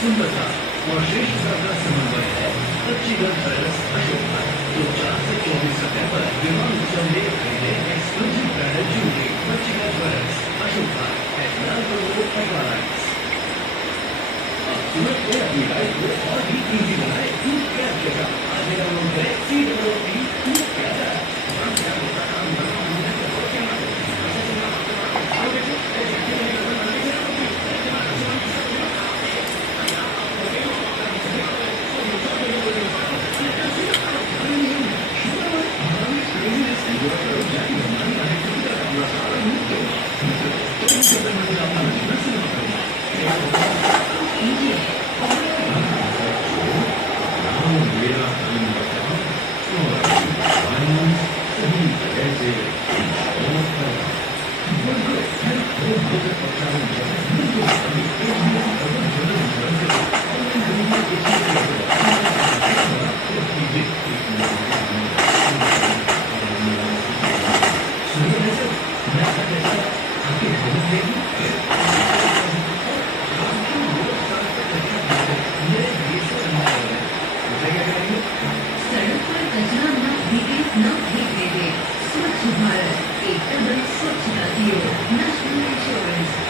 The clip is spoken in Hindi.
सुंदरता और श्रेष्ठता का समन्वय है पच्चीगढ़ पैलेस अशोका। तो 4 से 24 सितंबर विमान उत्सव में खरीदे एक्सक्लूसिव ब्रांडेड ज्वेलरी पच्चीगढ़ palace Ashoka at Lal road एक्वालाइट्स। अब सुबह से अपनी लाइफ को और भी इजी बनाए टूथ केयर के साथ। आज डाउनलोड करें CWP टूथ केयर। सड़क पर कचरा न फेंकने दे। स्वच्छ भारत, एक कदम स्वच्छता की ओर। National insurance.